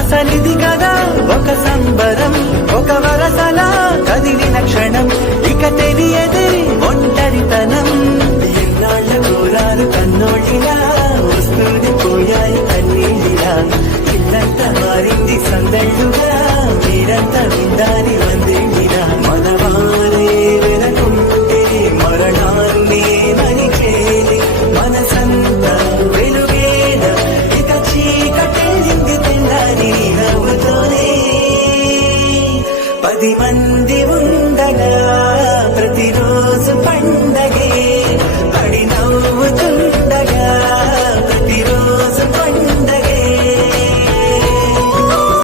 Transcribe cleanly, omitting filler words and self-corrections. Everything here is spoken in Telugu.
అసలిది కదా ఒక సంబరం, ఒక వరసలా కదిలిన క్షణం, ఇక తెలియదే ఒంటరితనం. ఎన్నాళ్ళ ఘోరాలు కన్నోళ్ళిలా వస్తుంది పోయాయి కన్నీళ్ళిలా, ఇల్లంతా మారింది సందళ్ళుగా, మీరంతా విందాని వందేళ్ళిలా. మనవారే వెనకుంటే మరణాన్నే మరిచేది, మనసంతా వెలుగేన ఇక చీకటెళ్ళింది తెల్లారి నవ్వుతోనే. 10 మంది